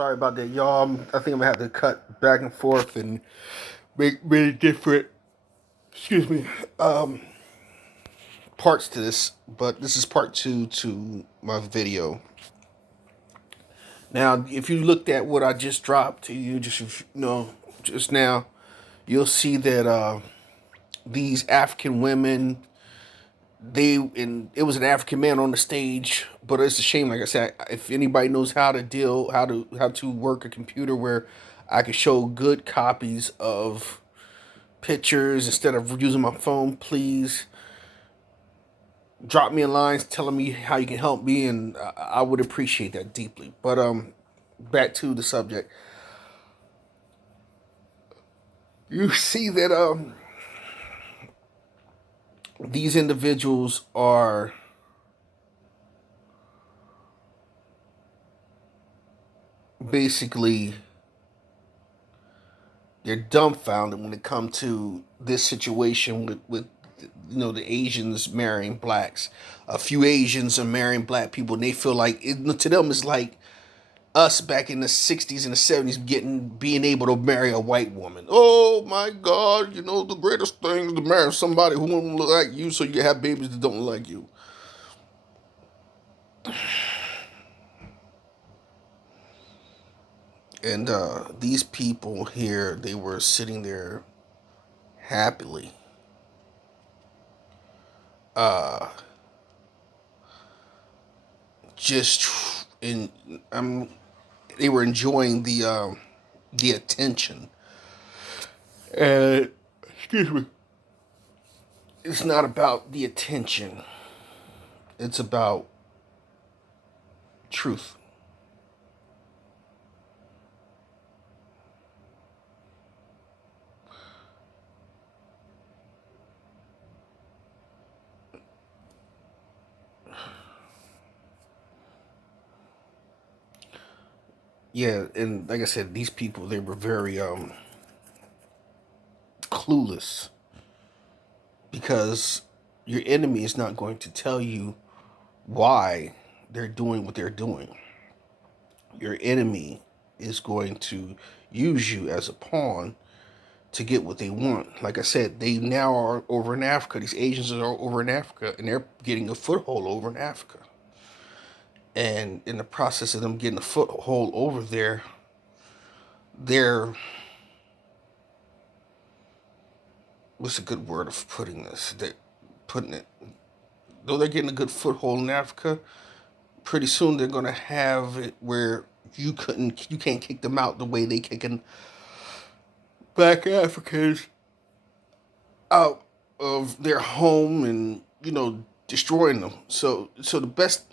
Sorry about that, y'all. I think I'm gonna have to cut back and forth and make really different, excuse me, parts to this. But this is part two to my video. Now, if you looked at what I just dropped to you, just now, you'll see that these African women, it was an African man on the stage, but it's a shame. Like I said, if anybody knows how to work a computer where I can show good copies of pictures instead of using my phone, please drop me a line telling me how you can help me, and I would appreciate that deeply. But back to the subject. You see that these individuals are basically, they're dumbfounded when it comes to this situation with the Asians marrying blacks. A few Asians are marrying black people, and they feel like to them it's like us back in the 60s and the 70s being able to marry a white woman. Oh my God, the greatest thing is to marry somebody who won't look like you so you can have babies that don't look like you. And these people here, they were sitting there happily. Just in, they were enjoying the attention. And excuse me, it's not about the attention. It's about truth. Yeah, and like I said, these people, they were very clueless, because your enemy is not going to tell you why they're doing what they're doing. Your enemy is going to use you as a pawn to get what they want. Like I said, they now are over in Africa. These Asians are over in Africa, and they're getting a foothold over in Africa. And in the process of them getting a foothold over there, they're, what's a good word of putting this? Though they're getting a good foothold in Africa, pretty soon they're gonna have it where you can't kick them out the way they kicking black Africans out of their home, and destroying them. So the best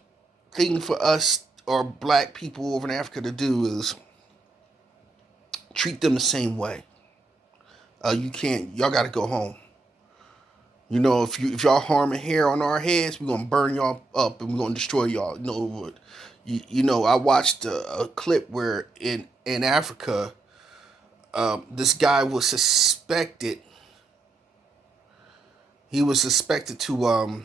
thing for us or black people over in Africa to do is treat them the same way. Y'all gotta go home. If y'all harming hair on our heads, we're gonna burn y'all up and we're gonna destroy y'all. I watched a clip where in Africa, this guy was suspected. He was suspected to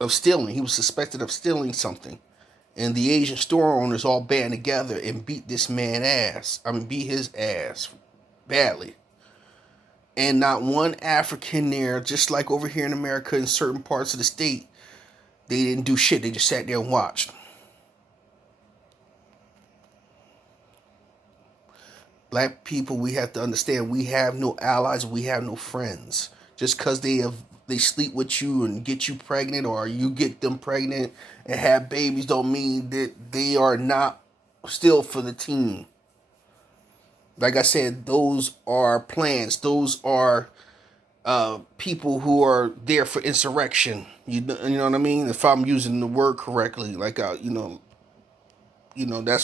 of stealing. He was suspected of stealing something, and the Asian store owners all band together and beat this man ass. Beat his ass badly. And not one African there, just like over here in America in certain parts of the state, they didn't do shit. They just sat there and watched. Black people, we have to understand, we have no allies, we have no friends. Just because they sleep with you and get you pregnant, or you get them pregnant and have babies, don't mean that they are not still for the team. Like I said, those are plans. Those are people who are there for insurrection. You know what I mean? If I'm using the word correctly, like that's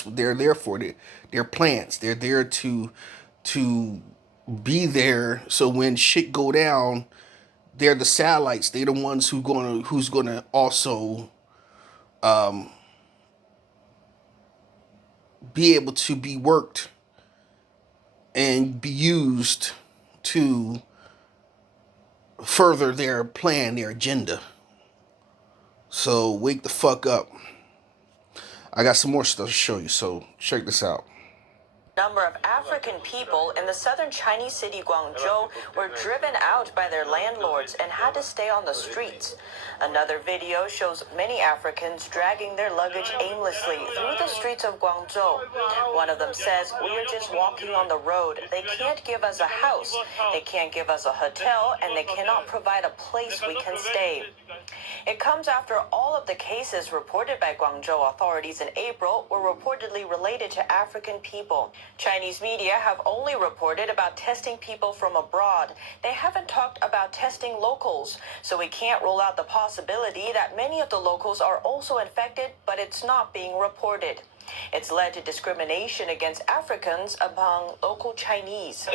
what they're there for. They're plants. They're there to be there. So when shit go down, they're the satellites. They're the ones who's gonna also be able to be worked and be used to further their plan, their agenda. So wake the fuck up. I got some more stuff to show you, so check this out. Number of African people in the southern Chinese city Guangzhou were driven out by their landlords and had to stay on the streets. Another video shows many Africans dragging their luggage aimlessly through the streets of Guangzhou. One of them says, "We are just walking on the road. They can't give us a house. They can't give us a hotel, and they cannot provide a place we can stay." It comes after all of the cases reported by Guangzhou authorities in April were reportedly related to African people. Chinese media have only reported about testing people from abroad. They haven't talked about testing locals, so we can't rule out the possibility that many of the locals are also infected, but it's not being reported. It's led to discrimination against Africans among local Chinese.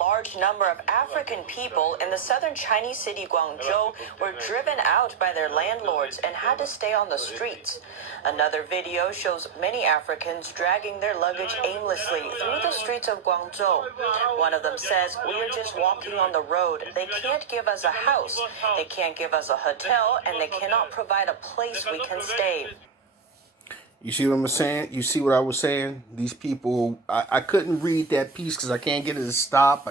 Large number of African people in the southern Chinese city Guangzhou were driven out by their landlords and had to stay on the streets. Another video shows many Africans dragging their luggage aimlessly through the streets of Guangzhou. One of them says, "We are just walking on the road. They can't give us a house. They can't give us a hotel, and they cannot provide a place we can stay." You see what I'm saying? You see what I was saying? These people, I couldn't read that piece because I can't get it to stop.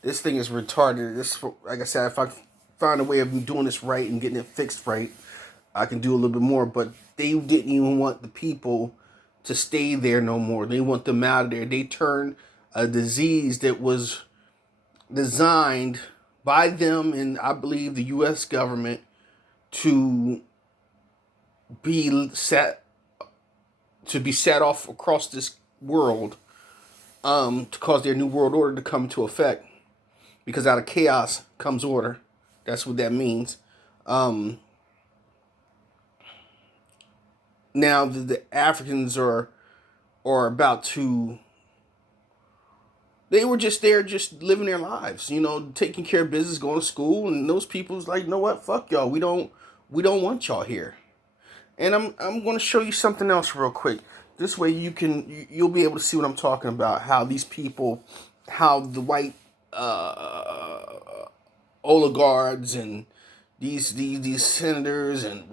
This thing is retarded. This, like I said, if I find a way of doing this right and getting it fixed right, I can do a little bit more. But they didn't even want the people to stay there no more. They want them out of there. They turned a disease that was designed by them and I believe the U.S. government to be set off across this world, to cause their new world order to come into effect. Because out of chaos comes order. That's what that means. Now the Africans are about to. They were just there, just living their lives, taking care of business, going to school, and those people's like, you know what, fuck y'all, we don't want y'all here. And I'm going to show you something else real quick. This way you'll be able to see what I'm talking about. How these people, how the white oligarchs and these senators and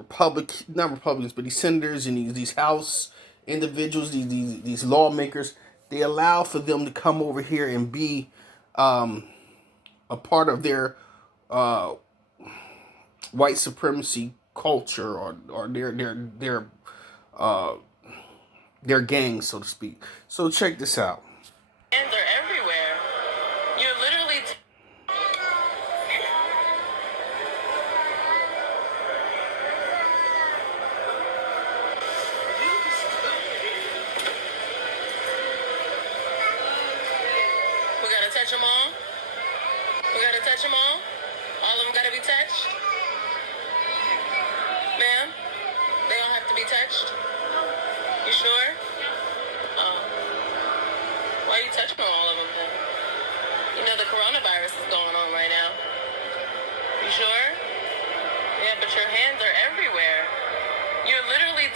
not Republicans, but these senators and these House individuals, these lawmakers, they allow for them to come over here and be a part of their white supremacy culture or their gang, so to speak. So check this out. And they're everywhere. You're literally. We gotta touch them all. We gotta touch them all. All of them gotta be touched. Ma'am, they all have to be touched. You sure? Oh. Why are you touching all of them then? You know the coronavirus is going on right now. You sure? Yeah, but your hands are everywhere. You're literally.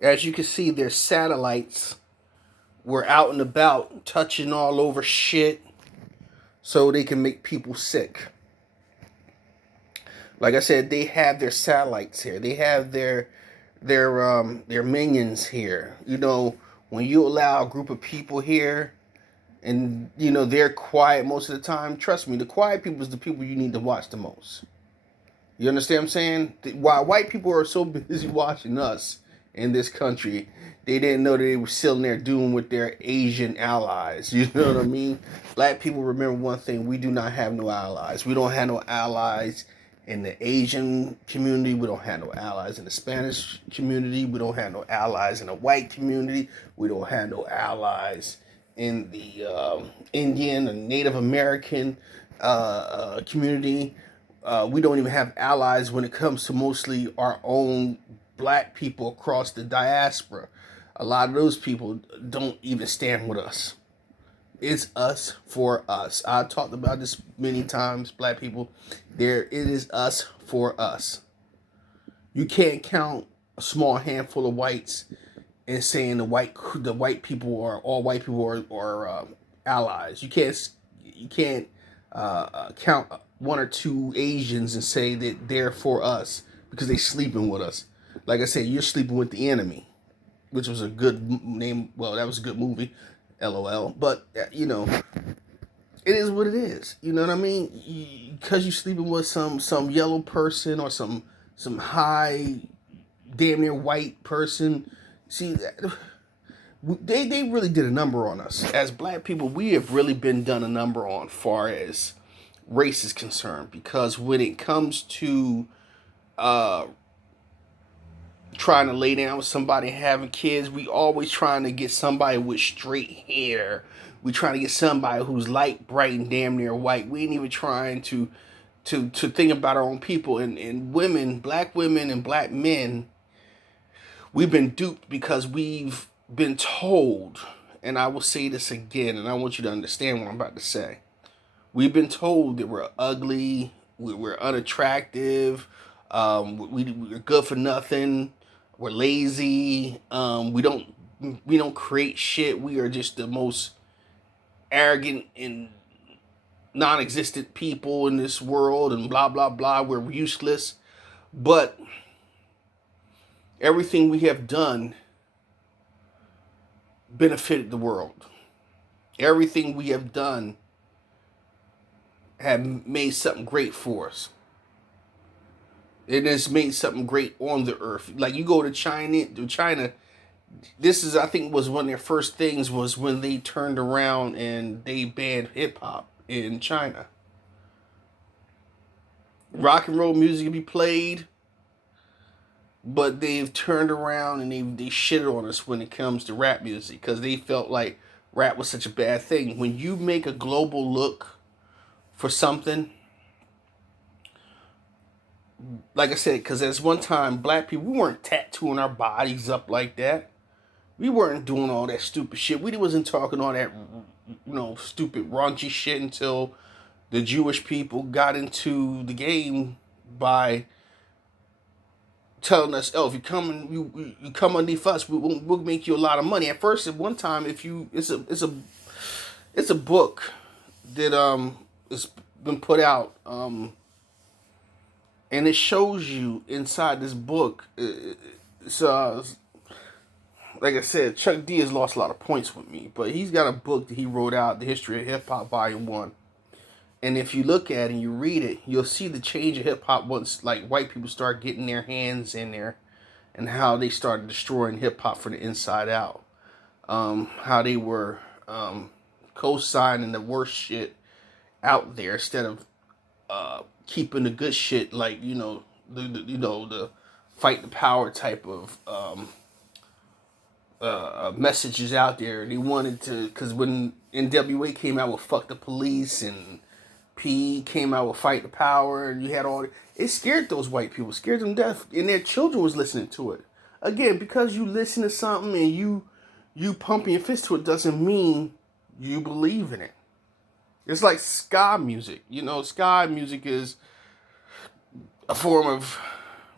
As you can see, their satellites were out and about, touching all over shit, so they can make people sick. Like I said, they have their satellites here. They have their minions here. When you allow a group of people here, and they're quiet most of the time. Trust me, the quiet people is the people you need to watch the most. You understand what I'm saying? While white people are so busy watching us in this country, they didn't know that they were still in there doing with their Asian allies. You know what I mean? Black people, remember one thing: we do not have no allies. We don't have no allies in the Asian community. We don't have no allies in the Spanish community. We don't have no allies in the white community. We don't have no allies in the Indian and Native American community. We don't even have allies when it comes to mostly our own black people across the diaspora. A lot of those people don't even stand with us. It's us for us. I talked about this many times, black people. It is us for us. You can't count a small handful of whites and saying the white people are all white people are allies. You can't count one or two Asians and say that they're for us because they sleeping with us. Like I said, you're sleeping with the enemy, which was a good name. Well, that was a good movie, LOL. But it is what it is. You know what I mean? Because you sleeping with some yellow person or some high, damn near white person. See, they really did a number on us as black people. We have really been done a number on far as race is concerned, because when it comes to uh trying to lay down with somebody having kids, we always trying to get somebody with straight hair. We trying to get somebody who's light, bright, and damn near white. We ain't even trying to think about our own people. And women, black women and black men, we've been duped because we've been told, and I will say this again, and I want you to understand what I'm about to say. We've been told that we're ugly, we're unattractive, we're good for nothing, we're lazy, we don't create shit. We are just the most arrogant and non-existent people in this world, and blah blah blah. We're useless, but everything we have done benefited the world. Everything we have done have made something great for us. It has made something great on the earth. Like you go to China. This is, I think, was one of their first things was when they turned around and they banned hip hop in China. Rock and roll music can be played, but they've turned around and they shitted on us when it comes to rap music because they felt like rap was such a bad thing. When you make a global look for something, like I said, because at one time, black people, we weren't tattooing our bodies up like that. We weren't doing all that stupid shit. We wasn't talking all that, stupid raunchy shit until the Jewish people got into the game by telling us, "Oh, if you come underneath us, we'll make you a lot of money." At first, at one time, it's a book that has been put out, and it shows you inside this book. It's like I said, Chuck D has lost a lot of points with me, but he's got a book that he wrote out, The History of Hip Hop, Volume 1. And if you look at it and you read it, you'll see the change of hip hop once like white people start getting their hands in there, and how they started destroying hip hop from the inside out. How they were co-signing the worst shit out there instead of keeping the good shit, like the fight the power type of messages out there. They wanted to, because when NWA came out with "Fuck the Police" and P came out with "Fight the Power," and you had all it scared those white people, scared them death, and their children was listening to it. Again, because you listen to something and you pumping your fist to it doesn't mean you believe in it. It's like ska music. Ska music is a form of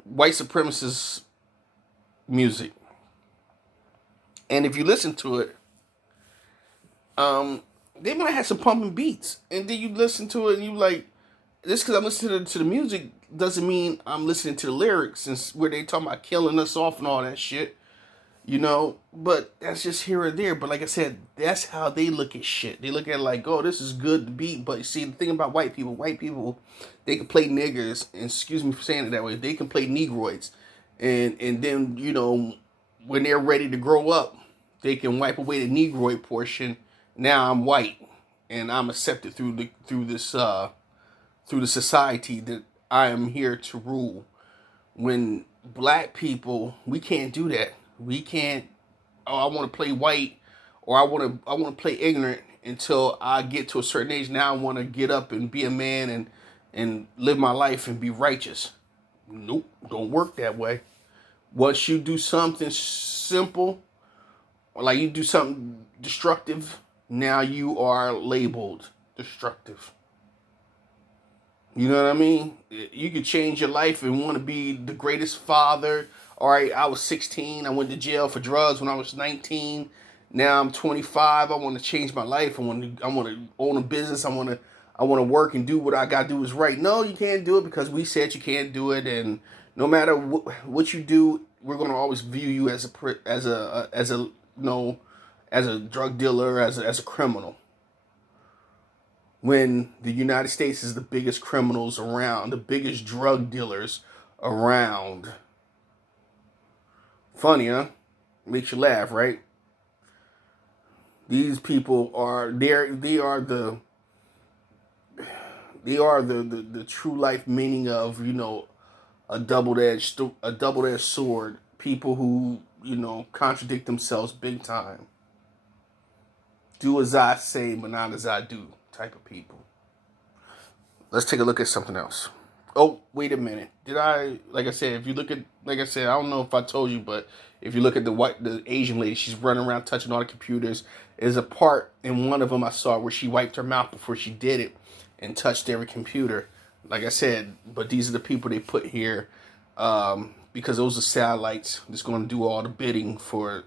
white supremacist music. And if you listen to it, they might have some pumping beats. And then you listen to it and you like, just because I'm listening to the music doesn't mean I'm listening to the lyrics and where they talking about killing us off and all that shit. But that's just here or there. But like I said, that's how they look at shit. They look at it like, oh, this is good to beat. But you see, the thing about white people, they can play niggers, and excuse me for saying it that way, they can play negroids. And then, when they're ready to grow up, they can wipe away the negroid portion. Now I'm white, and I'm accepted through the society that I am here to rule. When black people, we can't do that. We can't. Oh, I want to play white, or I want to play ignorant until I get to a certain age. Now I want to get up and be a man and live my life and be righteous. Nope, don't work that way. Once you do something simple, or like you do something destructive, now you are labeled destructive. You know what I mean? You could change your life and want to be the greatest father. All right, I was 16. I went to jail for drugs when I was 19. Now I'm 25. I want to change my life. I want to own a business. I want to work and do what I got to do is right. No, you can't do it because we said you can't do it. And no matter what you do, we're going to always view you as as a drug dealer, as a criminal, when the United States is the biggest criminals around, the biggest drug dealers around. Funny, huh? Makes you laugh, right? These people are they are the true life meaning of, a double edged sword. People who, contradict themselves big time. Do as I say, but not as I do type of people. Let's take a look at something else. Oh, wait a minute. Like I said, if you look at, like I said, I don't know if I told you, but if you look at the Asian lady, she's running around touching all the computers. There's a part in one of them I saw where she wiped her mouth before she did it and touched every computer. Like I said, but these are the people they put here, because those are satellites that's going to do all the bidding for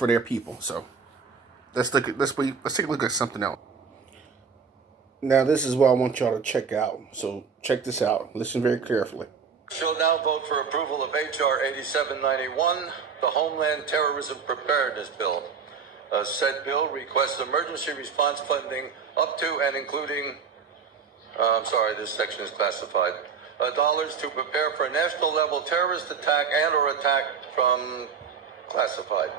their people. So let's take a look at something else. Now, this is what I want y'all to check out. So, check this out. Listen very carefully. Shall now vote for approval of H.R. 8791, the Homeland Terrorism Preparedness Bill. Said bill requests emergency response funding up to and including, this section is classified, dollars to prepare for a national level terrorist attack and or attack from classified.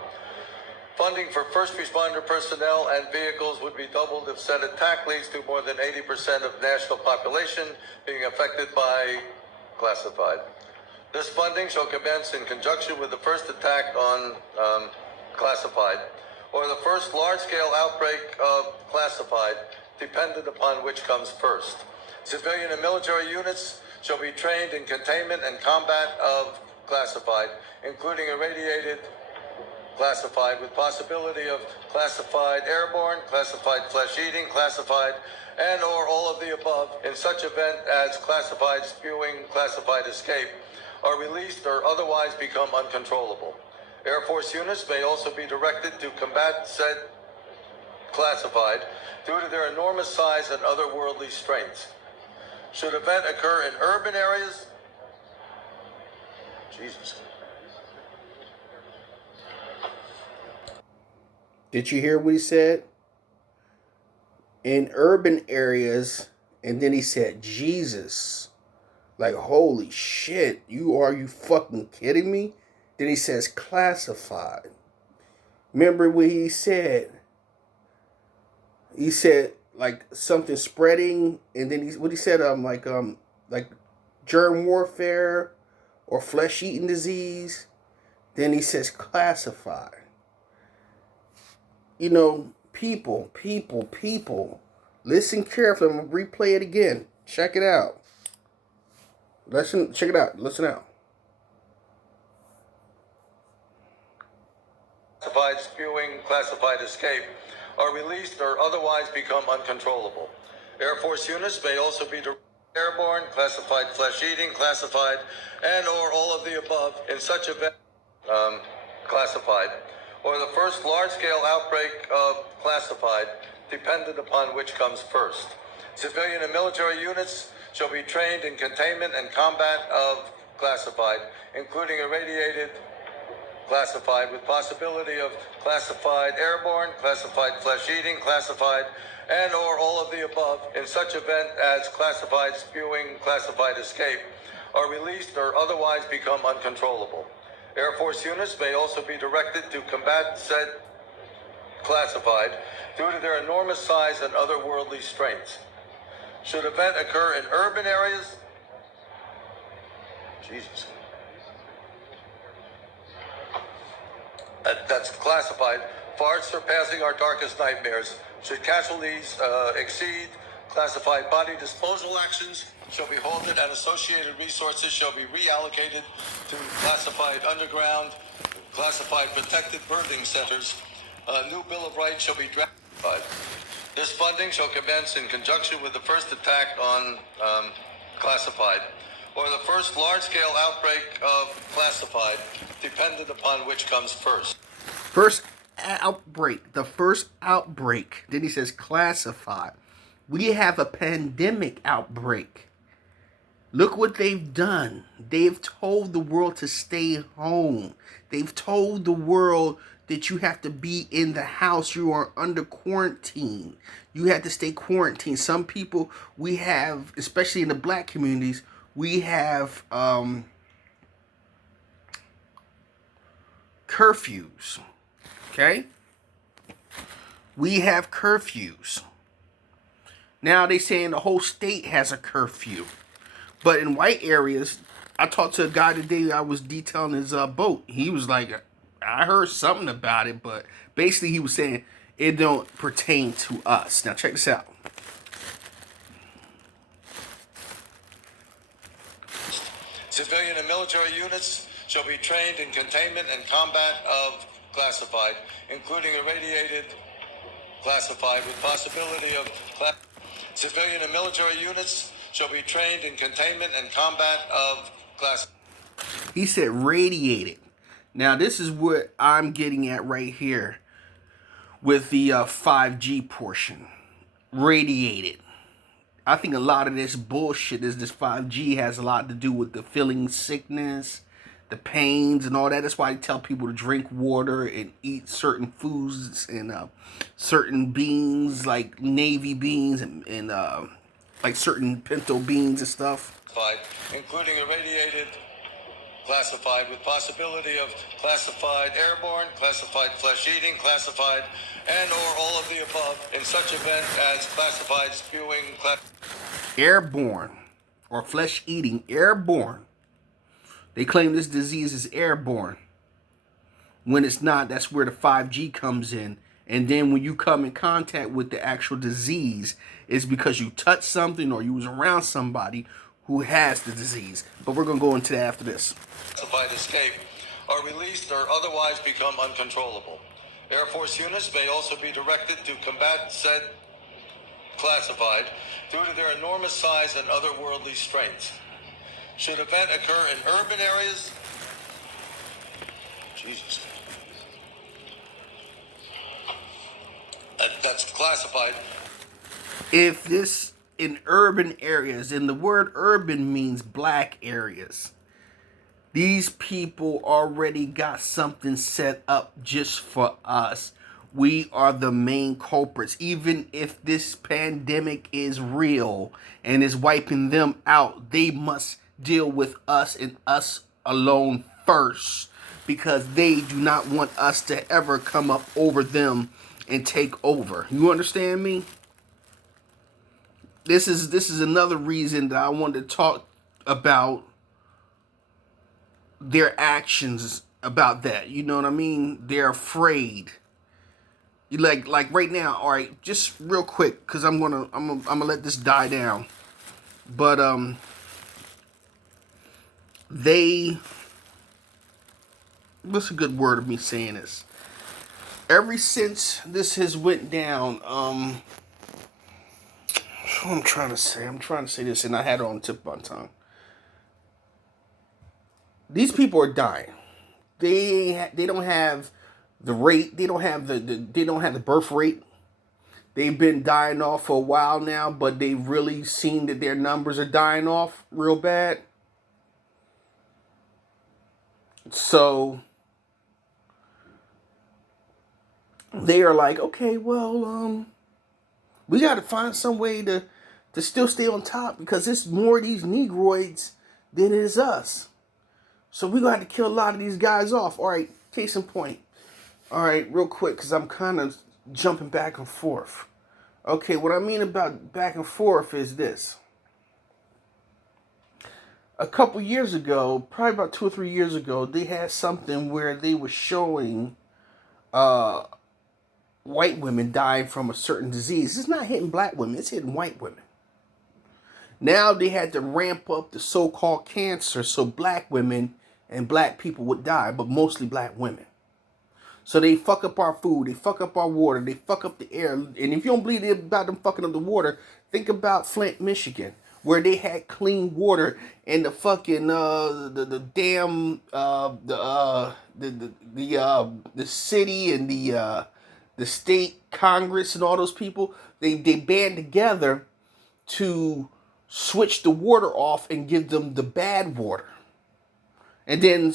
Funding for first responder personnel and vehicles would be doubled if said attack leads to more than 80% of national population being affected by classified. This funding shall commence in conjunction with the first attack on classified or the first large-scale outbreak of classified, dependent upon which comes first. Civilian and military units shall be trained in containment and combat of classified, including irradiated classified with possibility of classified airborne, classified flesh-eating, classified, and or all of the above in such event as classified spewing, classified escape are released or otherwise become uncontrollable. Air Force units may also be directed to combat said classified due to their enormous size and otherworldly strengths. Should event occur in urban areas, Jesus. Did you hear what he said? In urban areas, and then he said, Jesus. Like, holy shit, are you fucking kidding me? Then he says classified. Remember what he said? He said like something spreading, and then he said like germ warfare or flesh eating disease. Then he says classified. People. Listen carefully. I'm gonna replay it again. Check it out. Check it out. Listen out. Classified spewing, classified escape are released or otherwise become uncontrollable. Air Force units may also be airborne, classified flesh-eating, classified, and or all of the above in such event classified, or the first large-scale outbreak of classified, dependent upon which comes first. Civilian and military units shall be trained in containment and combat of classified, including irradiated classified with possibility of classified airborne, classified flesh-eating, classified, and or all of the above in such event as classified spewing, classified escape are released or otherwise become uncontrollable. Air Force units may also be directed to combat said classified due to their enormous size and otherworldly strengths. Should event occur in urban areas, Jesus. That's classified, far surpassing our darkest nightmares. Should casualties exceed, classified body disposal actions shall be halted and associated resources shall be reallocated to classified underground, classified protected birthing centers. A new Bill of Rights shall be drafted. This funding shall commence in conjunction with the first attack on classified, or the first large-scale outbreak of classified, dependent upon which comes first. First outbreak, the first outbreak. Then he says classified. We have a pandemic outbreak. Look what they've done. They've told the world to stay home. They've told the world that you have to be in the house. You are under quarantine. You have to stay quarantined. Some people, we have, especially in the black communities, we have curfews. Okay? We have curfews. Now they saying the whole state has a curfew. But in white areas, I talked to a guy today. I was detailing his boat. He was like, I heard something about it, but basically he was saying it don't pertain to us. Now check this out. Civilian and military units shall be trained in containment and combat of classified, including irradiated classified with possibility of civilian and military units shall be trained in containment and combat of classified. He said radiated. Now this is what I'm getting at right here with the 5G portion. Radiated. I think a lot of this bullshit is this 5G has a lot to do with the feeling sickness, the pains and all that. That's why they tell people to drink water and eat certain foods and certain beans like navy beans and like certain pinto beans and stuff. Including irradiated classified with possibility of classified airborne, classified flesh-eating, classified, and or all of the above in such event as classified spewing, airborne or flesh-eating, airborne. They claim this disease is airborne. When it's not, that's where the 5G comes in. And then when you come in contact with the actual disease, it's because you touched something or you was around somebody who has the disease. But we're going to go into that after this. Classified escape are released or otherwise become uncontrollable. Air Force units may also be directed to combat said classified due to their enormous size and otherworldly strength. Should event occur in urban areas, Jesus, that's classified. If this in urban areas, and the word urban means black areas, these people already got something set up just for us. We are the main culprits. Even if this pandemic is real and is wiping them out, they must deal with us and us alone first, because they do not want us to ever come up over them and take over. You understand me? This is another reason that I wanted to talk about their actions about that. You know what I mean? They're afraid. Like right now, all right, just real quick, because I'm gonna let this die down. But what's a good word of me saying this? Ever since this has went down, what I'm trying to say this, and I had it on the tip of my tongue. These people are dying. They don't have the rate. They don't have the birth rate. They've been dying off for a while now, but they've really seen that their numbers are dying off real bad. So they are like, okay, well, we got to find some way to still stay on top, because it's more of these Negroids than it is us. So we're going to have to kill a lot of these guys off. All right, case in point. All right, real quick, because I'm kind of jumping back and forth. Okay, what I mean about back and forth is this. A couple years ago, probably about 2 or 3 years ago, they had something where they were showing white women dying from a certain disease. It's not hitting black women, it's hitting white women. Now they had to ramp up the so-called cancer so black women and black people would die, but mostly black women. So they fuck up our food, they fuck up our water, they fuck up the air. And if you don't believe about them fucking up the water, think about Flint, Michigan, where they had clean water and the fucking the damn the city and the state Congress and all those people, they band together to switch the water off and give them the bad water. And then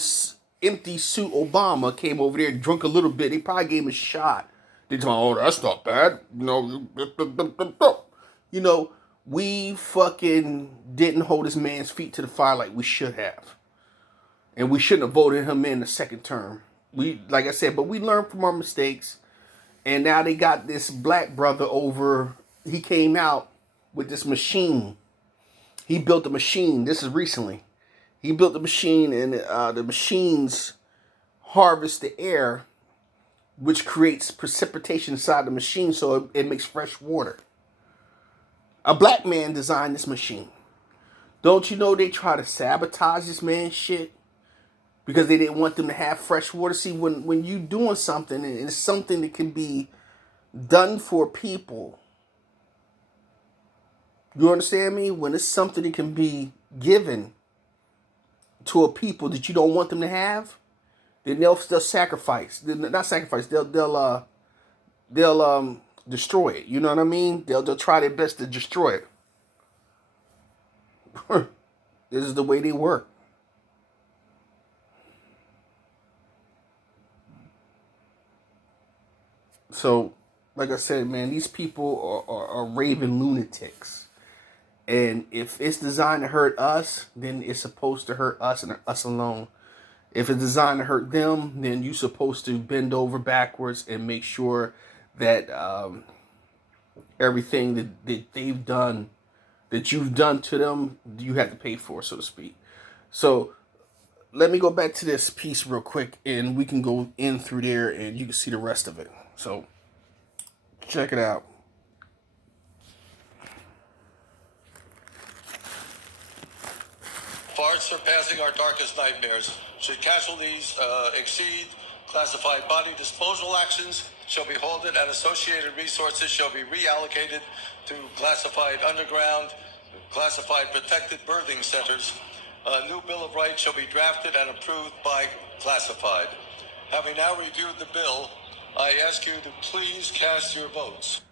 empty suit Obama came over there and drunk a little bit. They probably gave him a shot. They told him, oh, that's not bad. You know, we fucking didn't hold this man's feet to the fire like we should have. And we shouldn't have voted him in the second term. We, like I said, but we learned from our mistakes. And now they got this black brother over. He came out with this machine. He built a machine. This is recently. He built the machine, and the machines harvest the air, which creates precipitation inside the machine, so it makes fresh water. A black man designed this machine. Don't you know they try to sabotage this man's shit because they didn't want them to have fresh water? See, when you doing something and it's something that can be done for people, you understand me? When it's something that can be given to a people that you don't want them to have, then they'll sacrifice. Not sacrifice. They'll destroy it. You know what I mean? They'll try their best to destroy it. This is the way they work. So, like I said, man, these people are raving lunatics. And if it's designed to hurt us, then it's supposed to hurt us and us alone. If it's designed to hurt them, then you're supposed to bend over backwards and make sure that everything that they've done, that you've done to them, you have to pay for, so to speak. So let me go back to this piece real quick, and we can go in through there, and you can see the rest of it. So check it out. Far surpassing our darkest nightmares. Should casualties exceed, classified body disposal actions shall be halted and associated resources shall be reallocated to classified underground, classified protected birthing centers. A new Bill of Rights shall be drafted and approved by classified. Having now reviewed the bill, I ask you to please cast your votes.